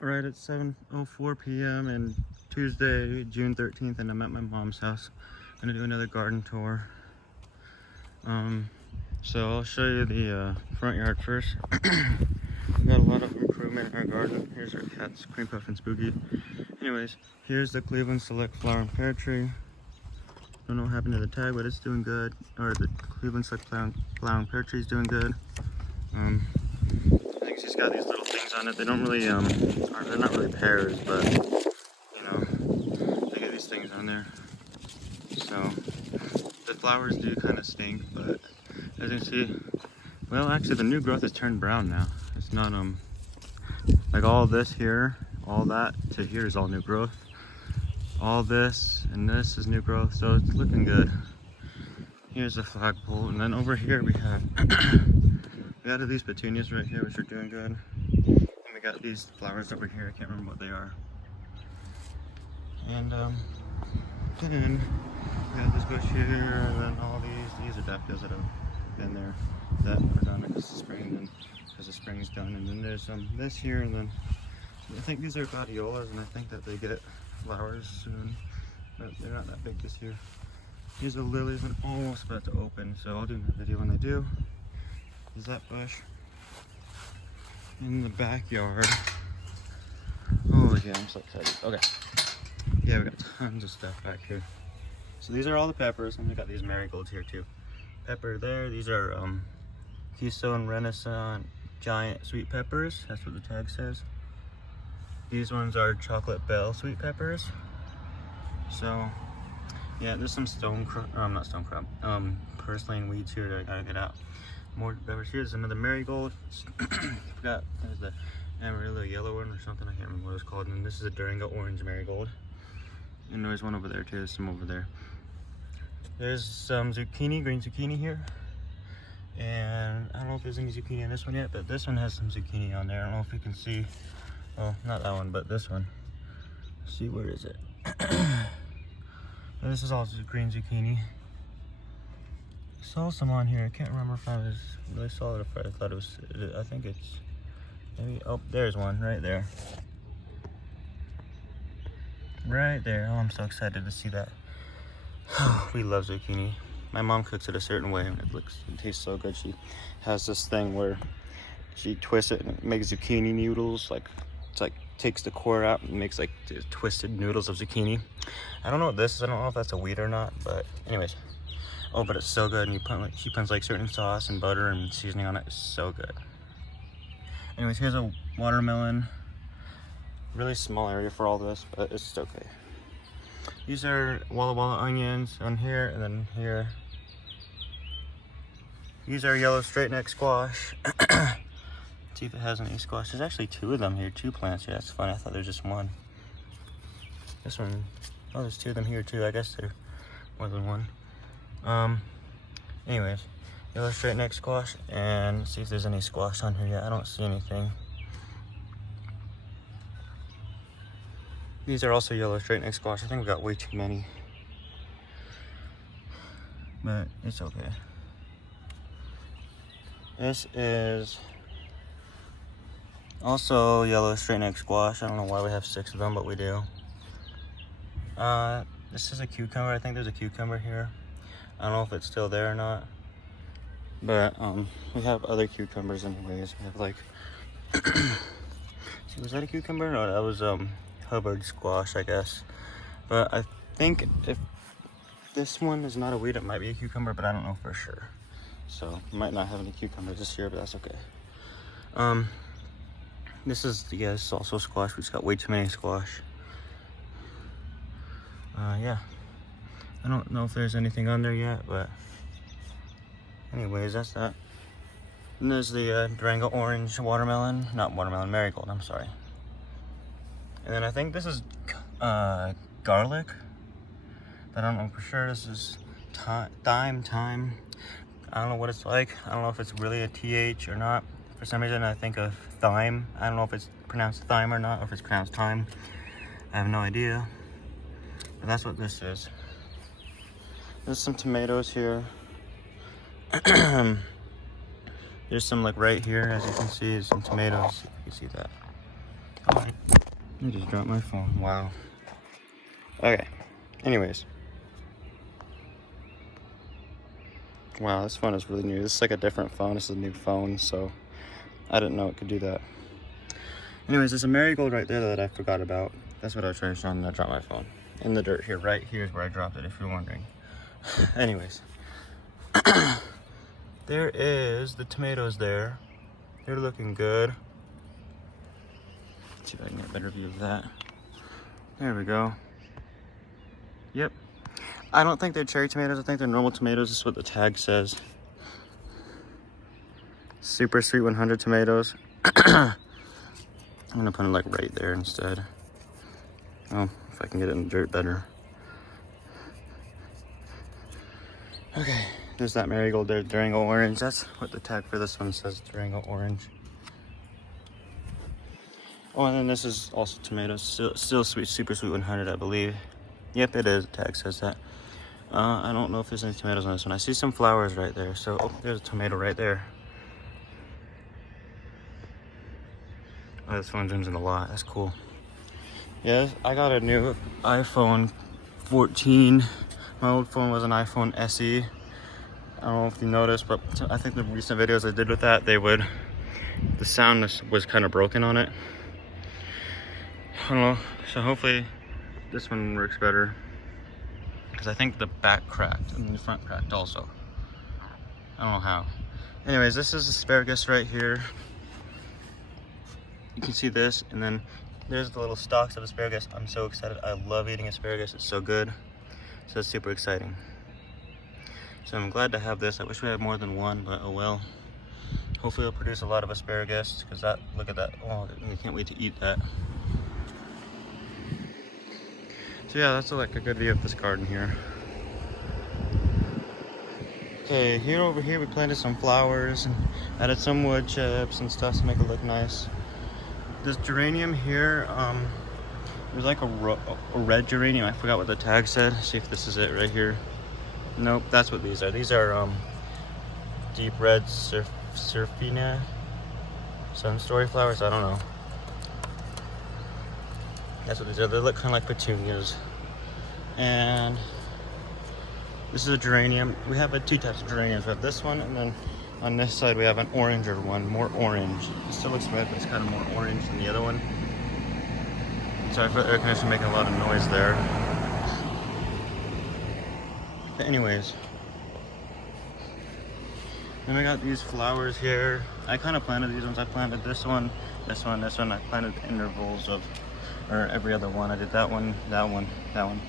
right at 7:04 p.m. and Tuesday, June 13th, and I'm at my mom's house. I'm gonna do another garden tour. So I'll show you the front yard first. We got a lot of improvement in our garden. Here's our cats, Cream Puff and Spooky. Anyways, here's the Cleveland Select Flower and Pear Tree. Don't know what happened to the tag, but it's doing good. Or the Cleveland Select Flower and Pear Tree is doing good. I think it's just got these little things on it. They don't really, they're not really pears, but you know, they get these things on there. So the flowers do kind of stink, but as you can see, well, actually the new growth has turned brown now. It's not like all this here, all that to here is all new growth. All this and this is new growth, so it's looking good. Here's the flagpole, and then over here we have we got these petunias right here, which are doing good. And we got these flowers over here. I can't remember what they are. And then we have this bush here, and then all these are daffodils that have been there that are done because the spring, because the spring's done. And then there's this here, and then I think these are gladiolas, and I think that they get flowers soon, but they're not that big this year. These are lilies and almost about to open, so I'll do a video when they do. Is that bush in the backyard? Oh yeah, I'm so excited. Okay, yeah, we got tons of stuff back here. So these are all the peppers, and we got these marigolds here too. Pepper there. These are Keystone Renaissance giant sweet peppers. That's what the tag says. These ones are chocolate bell sweet peppers. So yeah, there's some purslane weeds here that I gotta get out. More peppers. Here's another marigold. Forgot, there's the Amarillo yellow one or something. I can't remember what it's called. And this is a Durango orange marigold. And there's one over there too. There's some over there. There's some zucchini, green zucchini here. And I don't know if there's any zucchini on this one yet, but this one has some zucchini on there. I don't know if you can see. Well, not that one, but this one. Let's see, where is it? This is all green zucchini. I saw some on here. I can't remember if I was really saw it. If I thought it was. I think it's maybe. Oh, there's one right there. Right there. Oh, I'm so excited to see that. We love zucchini. My mom cooks it a certain way, and it tastes so good. She has this thing where she twists it and it makes zucchini noodles. It's like takes the core out and makes like twisted noodles of zucchini. I don't know what this is. I don't know if that's a weed or not, but anyways. Oh, but it's so good. And she puts like certain sauce and butter and seasoning on it. It's so good. Anyways, here's a watermelon. Really small area for all this, but it's okay. These are Walla Walla onions on here, and then here. These are yellow straight neck squash. See if it has any squash. There's actually two of them here, two plants here. That's fun. I thought there was just one. This one, oh, there's two of them here too. I guess they're more than one. Anyways, yellow straight neck squash, and see if there's any squash on here yet. I don't see anything. These are also yellow straight neck squash. I think we got way too many, but it's okay. This is also yellow straight neck squash. I don't know why we have 6 of them, but we do. This is a cucumber. I think there's a cucumber here. I don't know if it's still there or not, but we have other cucumbers anyways. We have like, see, was that a cucumber? No, that was Hubbard squash, I guess. But I think if this one is not a weed, it might be a cucumber, but I don't know for sure. So might not have any cucumbers this year, but that's okay. This is, yeah, this is also squash. We just got way too many squash. Yeah. I don't know if there's anything on there yet, but anyways, that's that. And there's the Durango orange watermelon. Not watermelon, marigold, I'm sorry. And then I think this is garlic, but I don't know for sure. This is thyme. I don't know what it's like. I don't know if it's really a TH or not. For some reason I think of thyme. I don't know if it's pronounced thyme or not, or if it's pronounced thyme. I have no idea. But that's what this is. There's some tomatoes here. There's some like right here, as you can see, some tomatoes. You can see that. I just dropped my phone. Wow. Okay. Anyways. Wow, this phone is really new. This is like a different phone. This is a new phone, so I didn't know it could do that. Anyways, there's a marigold right there that I forgot about. That's what I was trying to show and I dropped my phone. In the dirt here. Right here is where I dropped it, if you're wondering. Anyways. There is the tomatoes there. They're looking good. Let's see if I can get a better view of that. There we go. Yep. I don't think they're cherry tomatoes. I think they're normal tomatoes. This is what the tag says. Super sweet 100 tomatoes. I'm gonna put them like right there instead. Oh, if I can get it in the dirt better. Okay, there's that marigold there, Durango orange. That's what the tag for this one says, Durango orange. Oh, and then this is also tomatoes. Still sweet, super sweet 100, I believe. Yep, it is. The tag says that. I don't know if there's any tomatoes on this one. I see some flowers right there. So, oh, there's a tomato right there. Oh, this phone zooms in a lot. That's cool. Yes, I got a new iPhone 14. My old phone was an iPhone SE. I don't know if you noticed, but I think the recent videos I did with that, the sound was kind of broken on it. I don't know. So hopefully this one works better. Because I think the back cracked and the front cracked also. I don't know how. Anyways, this is asparagus right here. You can see this, and then there's the little stalks of asparagus. I'm so excited. I love eating asparagus. It's so good. So it's super exciting. So I'm glad to have this. I wish we had more than one, but oh well. Hopefully it'll produce a lot of asparagus, because look at that. Oh, I can't wait to eat that. So yeah, that's like a good view of this garden here. Okay, over here we planted some flowers and added some wood chips and stuff to make it look nice. This geranium here, there's like a red geranium. I forgot what the tag said. See if this is it right here. Nope, that's what these are. These are deep red Serafina sunstory flowers. I don't know. That's what these are. They look kind of like petunias. And this is a geranium. We have two types of geraniums. We have this one, and then on this side we have an oranger one, more orange. It still looks red, but it's kind of more orange than the other one. Sorry for the air conditioner making a lot of noise there. But anyways, then we got these flowers here. I kind of planted these ones. I planted this one, this one, this one. I planted intervals of, or every other one. I did that one, that one, that one.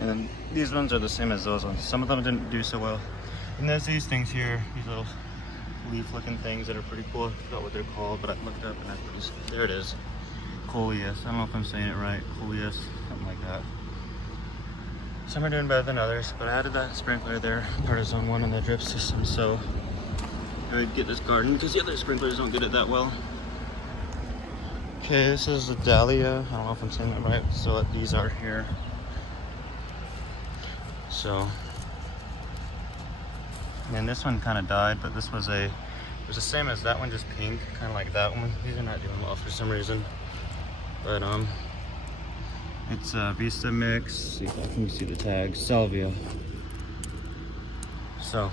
And then these ones are the same as those ones. Some of them didn't do so well. And there's these things here, these little leaf-looking things that are pretty cool. I forgot what they're called, but I looked up and there it is. Coleus. I don't know if I'm saying it right. Coleus, something like that. Some are doing better than others, but I added that sprinkler there, part of zone 1 on the drip system, so I would get this garden because the other sprinklers don't get it that well. Okay, this is a dahlia. I don't know if I'm saying that right. So these are here. So, and this one kind of died, but this was it was the same as that one, just pink, kind of like that one. These are not doing well for some reason, but it's a Vista Mix. See if I can see the tag. Salvia. So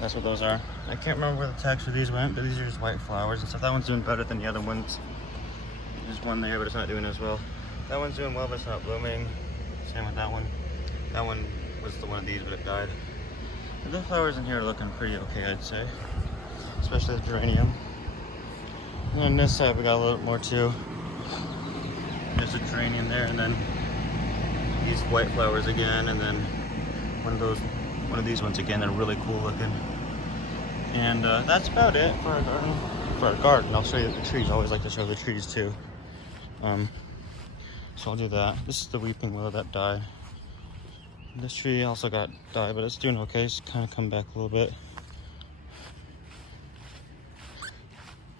that's what those are. I can't remember where the tags for these went, but these are just white flowers and stuff. That one's doing better than the other ones. There's one there, but it's not doing as well. That one's doing well, but it's not blooming. Same with that one. That one was the one of these, but it died. And the flowers in here are looking pretty okay, I'd say. Especially the geranium. And on this side, we got a little bit more too. There's a geranium there, and then these white flowers again, and then one of these ones again. They're really cool looking. And that's about it for our garden. I'll show you the trees. I always like to show the trees too. So I'll do that. This is the weeping willow that died. This tree also died, but it's doing okay. It's kind of come back a little bit.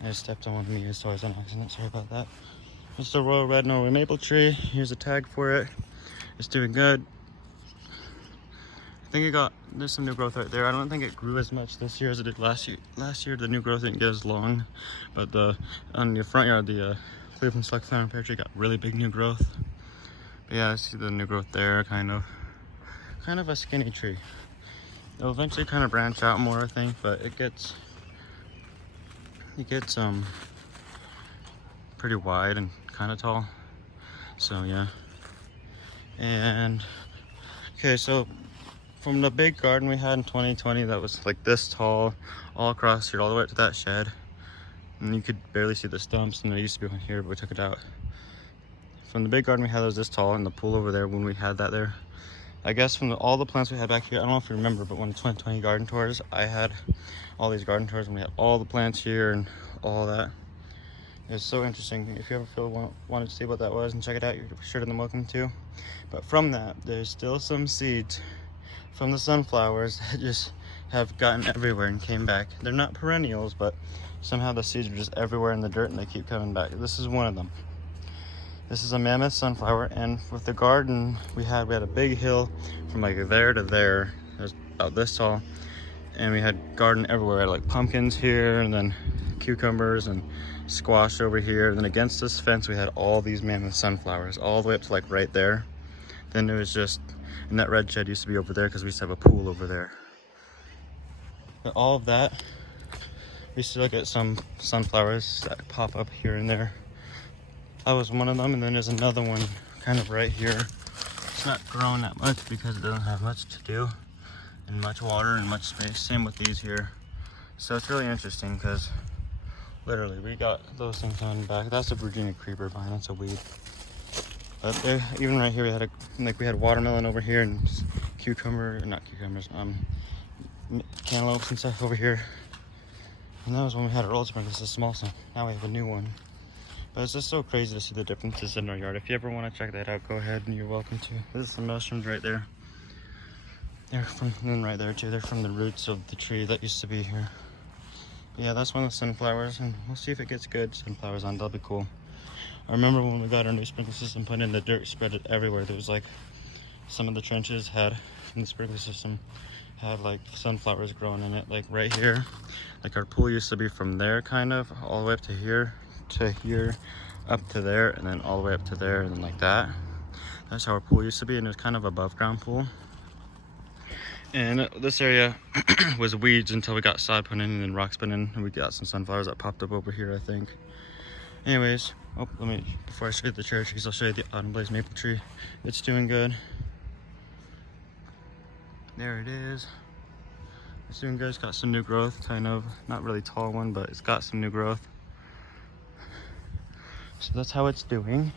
I just stepped on one of the stars on accident. Sorry about that. It's the Royal Red Norway maple tree. Here's a tag for it. It's doing good. I think there's some new growth right there. I don't think it grew as much this year as it did last year. Last year the new growth didn't get as long, but on the front yard, the Cleveland Select Flower and Pear Tree got really big new growth. But yeah, I see the new growth there, kind of a skinny tree. It'll eventually kind of branch out more, I think, but it gets pretty wide and kind of tall. So yeah. And okay, so from the big garden we had in 2020 that was like this tall all across here, all the way up to that shed, and you could barely see the stumps, and there used to be one here, but we took it out. From the big garden we had that was this tall, and the pool over there when we had that there, I guess from all the plants we had back here, I don't know if you remember, but when the 2020 garden tours, I had all these garden tours and we had all the plants here and all that. It was so interesting. If you ever wanted to see what that was and check it out, you're sure than welcome to. But from that, there's still some seeds from the sunflowers that just have gotten everywhere and came back. They're not perennials, but somehow the seeds are just everywhere in the dirt and they keep coming back. This is one of them. This is a mammoth sunflower, and with the garden we had a big hill from like there to there. It was about this tall, and we had garden everywhere. We had like pumpkins here, and then cucumbers and squash over here. And then against this fence we had all these mammoth sunflowers all the way up to like right there. Then it was just, and that red shed used to be over there because we used to have a pool over there. But all of that, we still get some sunflowers that pop up here and there. That was one of them, and then there's another one kind of right here. It's not growing that much because it doesn't have much to do and much water and much space. Same with these here. So it's really interesting because literally we got those things coming back. That's a Virginia creeper vine, it's a weed. But there, even right here we had watermelon over here and not cucumbers, cantaloupes and stuff over here. And that was when we had a roller sprinkler, it's a small one. Now we have a new one. But it's just so crazy to see the differences in our yard. If you ever want to check that out, go ahead and you're welcome to. This is some mushrooms right there. They're from, and right there too, they're from the roots of the tree that used to be here. But yeah, that's one of the sunflowers, and we'll see if it gets good sunflowers on, that'll be cool. I remember when we got our new sprinkler system put in, the dirt spread it everywhere. There was like, some of the trenches had, from the sprinkler system, had like sunflowers growing in it, like right here. Like our pool used to be from there kind of, all the way up to here, up to there, and then all the way up to there, and then like that. That's how our pool used to be, and it was kind of above ground pool. And this area was weeds until we got sod put in and then rocks put in, and we got some sunflowers that popped up over here, I think. Anyways, before I show you the cherry trees, I'll show you the Autumn Blaze maple tree. It's doing good. There it is. It's doing good. It's got some new growth, kind of. Not really tall one, but it's got some new growth. So that's how it's doing.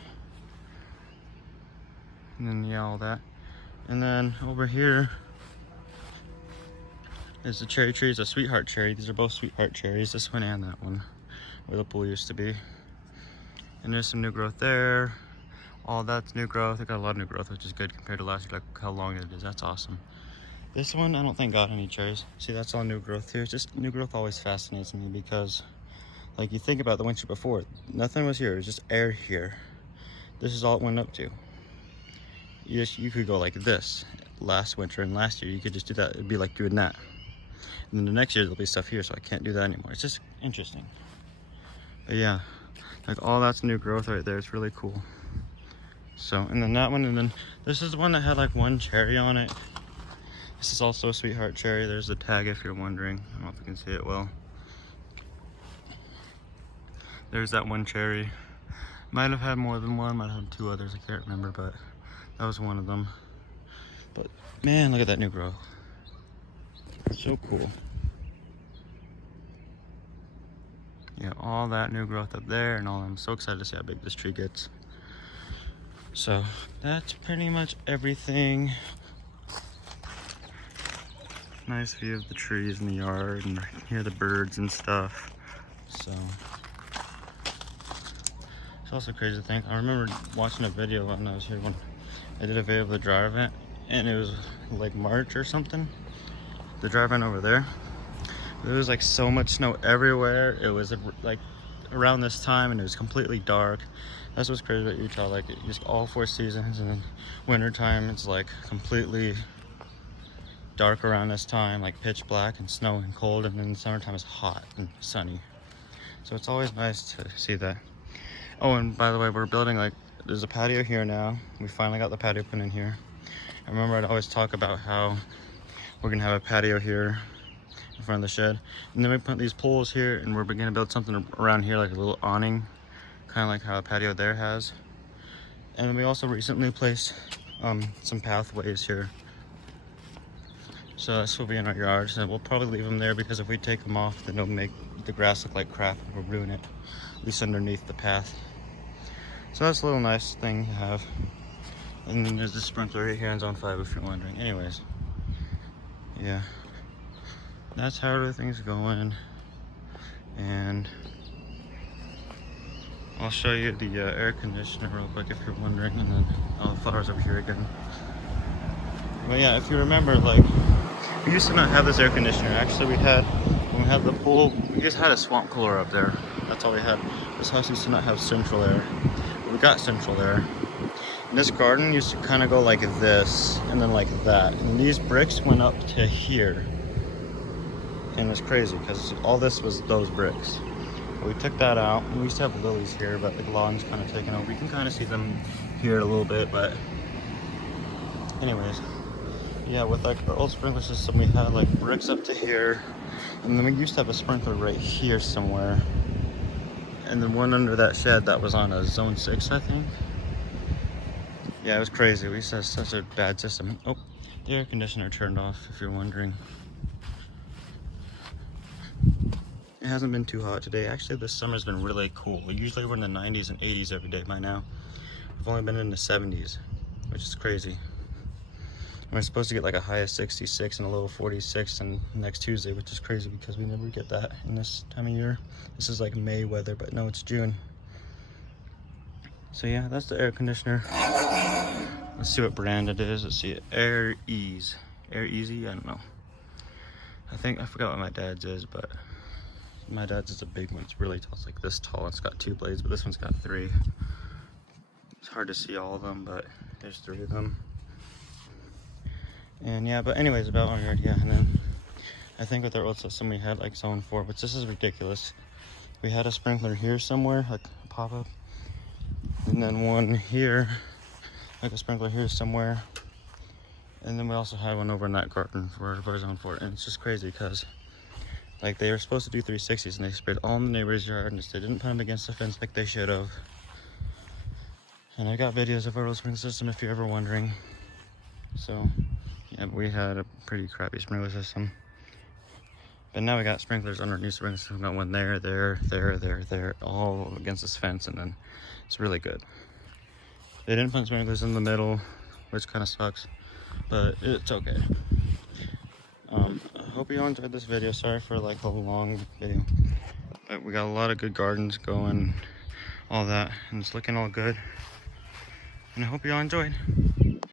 And then yeah, all that. And then over here is the cherry tree. It's a sweetheart cherry. These are both sweetheart cherries, this one and that one, where the pool used to be. And there's some new growth there. All that's new growth. It got a lot of new growth, which is good compared to last year, like how long it is. That's awesome. This one, I don't think got any cherries. See, that's all new growth too. It's just new growth always fascinates me because, like, you think about the winter before, nothing was here. It was just air here. This is all it went up to. You could go like this last winter, and last year you could just do that. It'd be like doing that. And then the next year there'll be stuff here, so I can't do that anymore. It's just interesting. But yeah, like all that's new growth right there. It's really cool. So, and then that one, and then this is the one that had like one cherry on it. This is also a sweetheart cherry. There's the tag if you're wondering. I don't know if you can see it well. There's that one cherry. Might have had more than one, might have had two others, I can't remember, but that was one of them. But man, look at that new growth. So cool. Yeah, all that new growth up there and all. I'm so excited to see how big this tree gets. So that's pretty much everything. Nice view of the trees in the yard and hear the birds and stuff. So it's also crazy to think. I remember watching a video when I was here when I did a video of the dry event, and it was like March or something. The dry event over there. There was like so much snow everywhere. It was like around this time, and it was completely dark. That's what's crazy about Utah. Like just all 4 seasons, and then winter time it's like completely dark around this time, like pitch black and snow and cold, and then the summertime is hot and sunny. So it's always nice to see that. Oh, and by the way, we're building like, there's a patio here now. We finally got the patio put in here. I remember I'd always talk about how we're gonna have a patio here in front of the shed. And then we put these poles here, and we're gonna build something around here, like a little awning, kind of like how a patio there has. And then we also recently placed some pathways here. So this will be in our yard. So we'll probably leave them there, because if we take them off, then it'll make the grass look like crap and we'll ruin it, at least underneath the path. So that's a little nice thing to have. And then there's the sprinkler right here on zone 5 if you're wondering. Anyways, yeah, that's how everything's going. And I'll show you the air conditioner real quick if you're wondering, and then all the flowers over here again. But yeah, if you remember, like, we used to not have this air conditioner. Actually, when we had the pool, we just had a swamp cooler up there. That's all we had. This house used to not have central air. We got central air. And this garden used to kind of go like this, and then like that. And these bricks went up to here. And it's crazy, because all this was those bricks. But we took that out. And we used to have lilies here, but the lawn's kind of taken over. You can kind of see them here a little bit, but anyways. Yeah, with like our old sprinkler system, we had like bricks up to here. And then we used to have a sprinkler right here somewhere. And then one under that shed that was on a zone 6, I think. Yeah, it was crazy. We used to have such a bad system. Oh, the air conditioner turned off, if you're wondering. It hasn't been too hot today. Actually, this summer's been really cool. Usually we're in the 90s and 80s every day by now. We've only been in the 70s, which is crazy. We're supposed to get like a high of 66 and a low of 46 and next Tuesday, which is crazy because we never get that in this time of year. This is like May weather, but no, it's June. So yeah, that's the air conditioner. Let's see what brand it is. Let's see, Air Ease. Air Easy? I don't know. I forgot what my dad's is, but my dad's is a big one. It's really tall. It's like this tall. It's got 2 blades, but this one's got 3. It's hard to see all of them, but there's 3 of them. And yeah, but anyways, about our yard, yeah. And then I think with our old system we had like zone 4, but this is ridiculous. We had a sprinkler here somewhere, like a pop-up, and then one here, like a sprinkler here somewhere, and then we also had one over in that garden for zone 4. And it's just crazy because like they were supposed to do 360s, and they sprayed all in the neighbor's yard, and they didn't put them against the fence like they should have. And I got videos of our old sprinkler system if you're ever wondering. So yeah, we had a pretty crappy sprinkler system. But now we got sprinklers underneath sprinklers. We got one there, all against this fence, and then it's really good. They didn't put sprinklers in the middle, which kind of sucks, but it's okay. I hope you all enjoyed this video. Sorry for like the long video, but we got a lot of good gardens going, all that, and it's looking all good. And I hope you all enjoyed.